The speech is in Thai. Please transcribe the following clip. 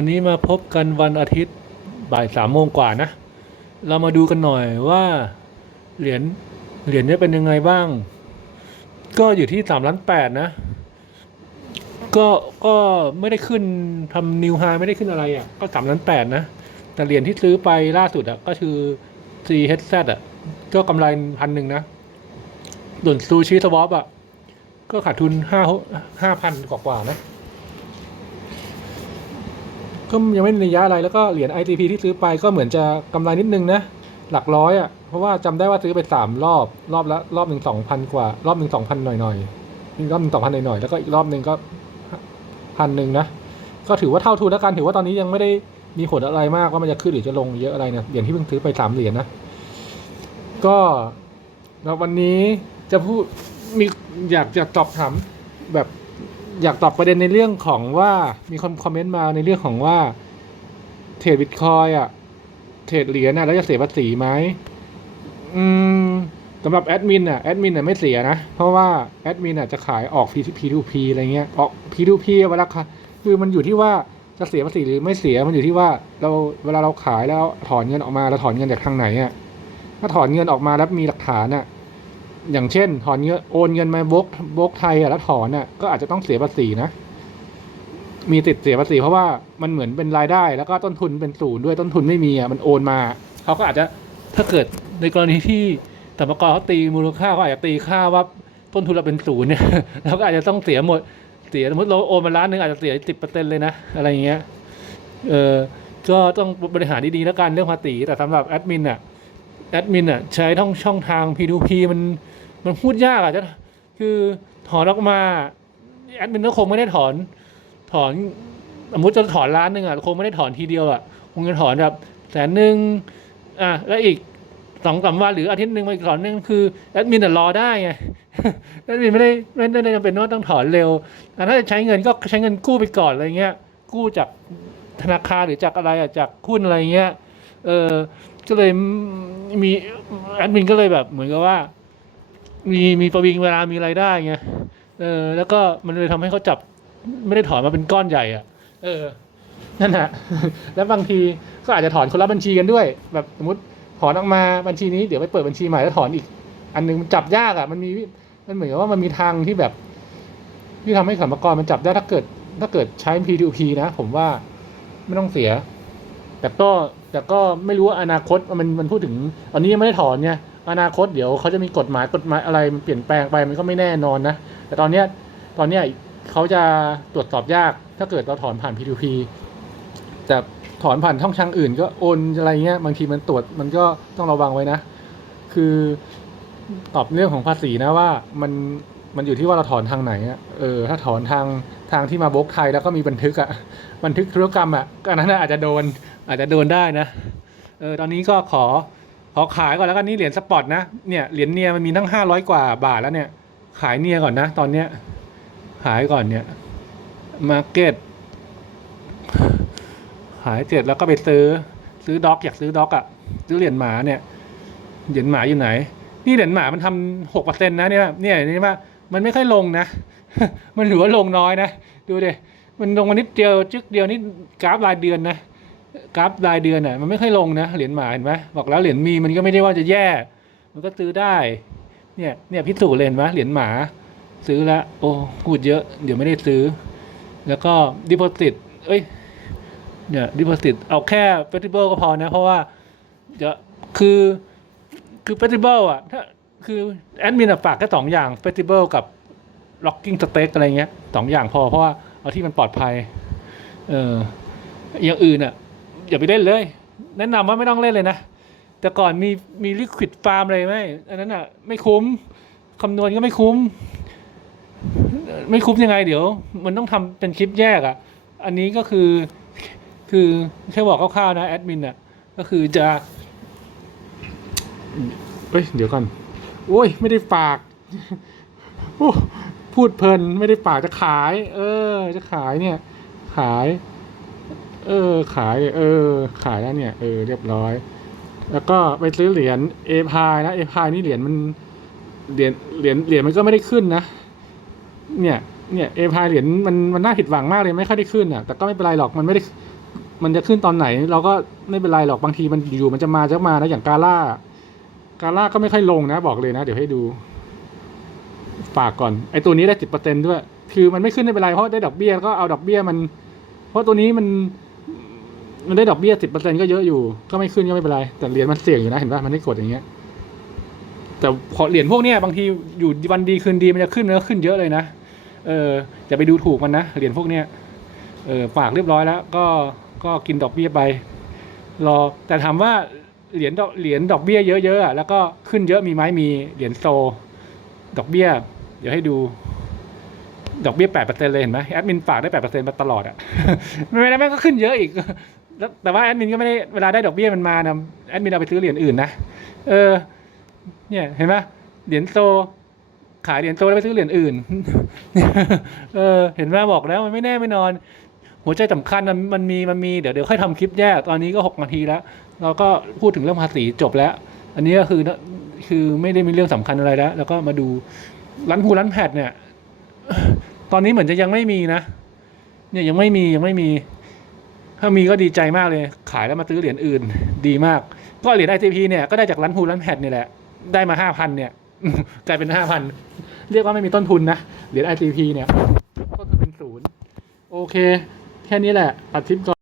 วันนี้มาพบกันวันอาทิตย์บ่ายสามโมงกว่านะ เรามาดูกันหน่อยว่าเหรียญเหรียญนี้เป็นยังไงบ้าง ก็อยู่ที่สามล้านแปดนะ ก็ก็ไม่ได้ขึ้นทำนิวไฮไม่ได้ขึ้นอะไรอะ่ะ ก็สามล้านแปดนะ แต่เหรียญที่ซื้อไปล่าสุดอะ่ะ ก็คือ CHZ อะ ก็กำไรพันหนึ่งนะส่วนซูชิสวอปอะ ก็ขาดทุนห้าห้าพันกว่าๆนะ ก็ยังไม่มีระยะอะไรแล้วก็เหรียญ ITP ที่ซื้อไปก็เหมือนจะกำไรนิดนึงนะ หลักร้อยอะ่ะ เพราะว่าจำได้ว่าซื้อไปสามรอบ รอบละรอบหนึ่งสองพันกว่า รอบหนึ่งสองพันหน่อยหน่อยรอบหนึ่งสองพันหน่อยหน่อยแล้วก็อีกรอบหนึ่งก็พันหนึ่งนะ ก็ถือว่าเท่าทุนแล้วกันถือว่าตอนนี้ยังไม่ได้มีผลอะไรมากว่ามันจะขึ้นหรือจะลงเยอะอะไรนะเหรียญที่เพิ่งซื้อไปสามเหรียญนะก็แล้ววันนี้จะพูดมีอยากจะตอบถามแบบ อยากตอบประเด็นในเรื่องของว่ามีคนคอมเมนต์มาในเรื่องของว่าเทรดบิตคอยอะเทรดเหรียญน่ะแล้วจะเสียภาษีไหมอืมสำหรับแอดมินอะแอดมินอะไม่เสียนะ เพราะว่าแอดมินอะจะขายออก P2P อะไรเงี้ยออก P2P เวลาค่ะคือมันอยู่ที่ว่าจะเสียภาษีหรือไม่เสียมันอยู่ที่ว่าเราเวลาเราขายแล้วถอนเงินออกมาเราถอนเงินจากทางไหนอะถ้าถอนเงินออกมาแล้วมีหลักฐานอะ อย่างเช่น ถอนเงินโอนเงินมาบกบกไทยอะแล้วถอนอะก็อาจจะต้องเสียภาษีนะมีติดเสียภาษีเพราะว่ามันเหมือนเป็นรายได้ แล้วก็ต้นทุนเป็นศูนย์ด้วยต้นทุนไม่มีอะมันโอนมาเขาก็อาจจะถ้าเกิดในกรณีที่สรรพากรเขาตีมูลค่าเขาอาจจะตีค่าว่าต้นทุนเราเป็นศูนย์เนี่ยเราก็อาจจะต้องเสียหมดเสียสมมติเราโอนมาล้านหนึ่งอาจจะเสียสิบเปอร์เซ็นต์เลยนะอะไรอย่างเงี้ยเออก็ต้องบริหารดีๆแล้วกันเรื่องภาษีแต่สำหรับแอดมินอะ แอดมินอะใช้ท่องช่องทาง P2P มันมันพูดยากอะจะคือถอนออกมาแอดมินก็คงไม่ได้ถอนถอนสมมติจะถอนล้านหนึ่งอะคงไม่ได้ถอนทีเดียวอะคงจะถอนแบบแสนหนึ่งอะแล้วอีกสองสามวันหรืออาทิตย์หนึ่งมาอีกถอนนึงคือแอดมินอะรอได้ไงแอดมินไม่ได้ไม่ได้จำเป็นว่าต้องถอนเร็วแต่ถ้าจะใช้เงินก็ใช้เงินกู้ไปก่อนอะไรเงี้ยกู้จากธนาคารหรือจากอะไรอะจากหุ้นอะไรเงี้ยเออ ก็เลยมีแอดมินก็เลยแบบเหมือนกับว่า มีมีประวิงเวลามีรายได้ไงเออ แล้วก็มันเลยทำให้เขาจับไม่ได้ถอนมาเป็นก้อนใหญ่อะเออ นั่นแหะแล้วบางทีก็อาจจะถอนคนละบัญชีกันด้วย แบบสมมติถอนออกมาบัญชีนี้เดี๋ยวไปเปิดบัญชีใหม่แล้วถอนอีก อันนึงจับยากอะมันมีมันเหมือนกับว่ามันมีทางที่แบบ ที่ทำให้สรรพากรมันจับได้ถ้าเกิด ถ้าเกิดใช้ P2P นะ ผมว่าไม่ต้องเสีย แต่ก็ แต่ก็ไม่รู้ว่าอนาคตมันมันพูดถึงตอนนี้ยังไม่ได้ถอนไงอนาคตเดี๋ยวเขาจะมีกฎหมายกฎหมายอะไรมันเปลี่ยนแปลงไปมันก็ไม่แน่นอนนะ แต่ตอนเนี้ยตอนเนี้ยเขาจะตรวจสอบยาก ถ้าเกิดเราถอนผ่าน P2P แต่ถอนผ่านช่องทางอื่น ก็โอนอะไรเงี้ยบางทีมันตรวจมันก็ต้องระวังไว้นะ คือตอบเรื่องของภาษีนะว่ามันมันอยู่ที่ว่าเราถอนทางไหนอะเออ ถ้าถอนทางทางที่มาบล็อกไทยแล้วก็มีบันทึกอะบันทึกธุรกรรมอะอันนั้นอาจจะโดน อาจจะโดนได้นะ เออตอนนี้ก็ขอขอขายก่อนแล้วกันนี่เหรียญสปอตนะเนี่ยเหรียญเนียมันมีตั้งห้าร้อยกว่าบาทแล้วเนี่ย ขายเนียก่อนนะ ตอนเนี้ยขายก่อนเนี่ยมาเก็ตขายเสร็จแล้วก็ไปซื้อซื้อด็อกอยากซื้อด็อกอะซื้อเหรียญหมาเนี่ยเหรียญหมาอยู่ไหน นี่เหรียญหมามันทำหกเปอร์เซ็นต์นะเนี่ยเนี่ยนี่ว่ามันไม่ค่อยลงนะ มันถือว่าลงน้อยนะ ดูดิมันลงมานิดเดียวจึกเดียวนี่กราฟรายเดือนนะ กราฟรายเดือนอะมันไม่ค่อยลงนะเหรียญหมาเห็นไหมบอกแล้วเหรียญมีมันก็ไม่ได้ว่าจะแย่ มันก็ซื้อได้ เนี่ยเนี่ยพิสูจน์เลยเห็นไหมเหรียญหมา ซื้อแล้วโอ้พูดเยอะเดี๋ยวไม่ได้ซื้อ แล้วก็ดิโพสิตเอ้ยเนี่ยดิโพสิตเอาแค่เฟสติวัลก็พอนะ เพราะว่าจะคือคือเฟสติวัลอะถ้าคือแอดมินอะฝากแค่สองอย่างเฟสติวัลกับล็อกกิ้งสเต็กอะไรเงี้ยสองอย่างพอเพราะว่าเอาที่มันปลอดภัย เอออย่างอื่นอะ อย่าไปเล่นเลย แนะนำว่าไม่ต้องเล่นเลยนะ แต่ก่อนมีมีลิควิดฟาร์มอะไรไหมอันนั้นอะไม่คุ้มคำนวณก็ไม่คุ้ม ไม่คุ้มยังไงเดี๋ยว มันต้องทำเป็นคลิปแยกอะ อันนี้ก็คือคือแค่บอกคร่าวๆนะแอดมินอะก็คือจะเอ้ยเดี๋ยวก่อนโอ้ย ไม่ได้ฝากพูดเพลินไม่ได้ฝากจะขาย เออ จะขายเนี่ย ขาย เออ ขาย เออ ขายแล้วเนี่ย เออ เรียบร้อย แล้วก็ไปซื้อเหรียญเอพายนะเอพายนี่เหรียญมัน เหรียญ เหรียญ เหรียญมันก็ไม่ได้ขึ้นนะ เนี่ย เนี่ยเอพายเหรียญมัน มันน่าผิดหวังมากเลยไม่ค่อยได้ขึ้นอะ แต่ก็ไม่เป็นไรหรอก มันไม่ได้ มันจะขึ้นตอนไหน เราก็ไม่เป็นไรหรอก บางทีมันอยู่มันจะมาจะมานะ อย่างกาล่า กาล่าก็ไม่ค่อยลงนะ บอกเลยนะ เดี๋ยวให้ดู ฝากก่อน ไอตัวนี้ได้สิบเปอร์เซ็นด้วย คือมันไม่ขึ้นไม่เป็นไรเพราะได้ดอกเบี้ยก็เอาดอกเบี้ยมัน เพราะตัวนี้มัน มันได้ดอกเบี้ยสิบเปอร์เซ็นก็เยอะอยู่ ก็ไม่ขึ้นก็ไม่เป็นไร แต่เหรียญมันเสี่ยงอยู่นะเห็นปะมันไม่กดอย่างเงี้ย แต่พอเหรียญพวกเนี้ยบางทีอยู่วันดีคืนดีมันจะขึ้นแล้วขึ้นเยอะเลยนะ เอออย่าไปดูถูกมันนะเหรียญพวกเนี้ย เออฝากเรียบร้อยแล้ว ก็ก็กินดอกเบี้ยไป รอ แต่ถามว่าเหรียญดอกเหรียญดอกเบี้ยเยอะๆอะแล้วก็ขึ้นเยอะมีไหมมีเหรียญโซ ดอกเบี้ย เดี๋ยวให้ดูดอกเบี้ยแปดเปอร์เซ็นเลยเห็นไหมแอดมินฝากได้แปดเปอร์เซ็นมาตลอดอะไม่ได้แม่งก็ขึ้นเยอะอีก แล้วแต่ว่าแอดมินก็ไม่ได้เวลาได้ดอกเบี้ยมันมานะแอดมินเอาไปซื้อเหรียญอื่นนะเออ เนี่ยเห็นไหมเหรียญโซ ขายเหรียญโซแล้วไปซื้อเหรียญอื่น เออ เห็นไหมบอกแล้วมันไม่แน่ไม่นอน หัวใจสำคัญมันมันมีมันมีเดี๋ยวเดี๋ยวค่อยทำคลิปแยกตอนนี้ก็หกนาทีแล้ว เราก็พูดถึงเรื่องภาษีจบแล้ว อันนี้ก็คือคือไม่ได้มีเรื่องสำคัญอะไรแล้วแล้วก็มาดูร้านพูร้านแพดเนี่ย ตอนนี้เหมือนจะยังไม่มีนะเนี่ยยังไม่มียังไม่มี ถ้ามีก็ดีใจมากเลย ขายแล้วมาซื้อเหรียญอื่น ดีมาก ก็เหรียญ ICP เนี่ยก็ได้จากร้านพูร้านแพดนี่แหละ ได้มาห้าพันเนี่ยกลายเป็นห้าพันเรียกว่าไม่มีต้นทุนนะ เหรียญ ICP เนี่ย ต้นทุนเป็นศูนย์โอเค แค่นี้แหละ ปัดทิปก่อน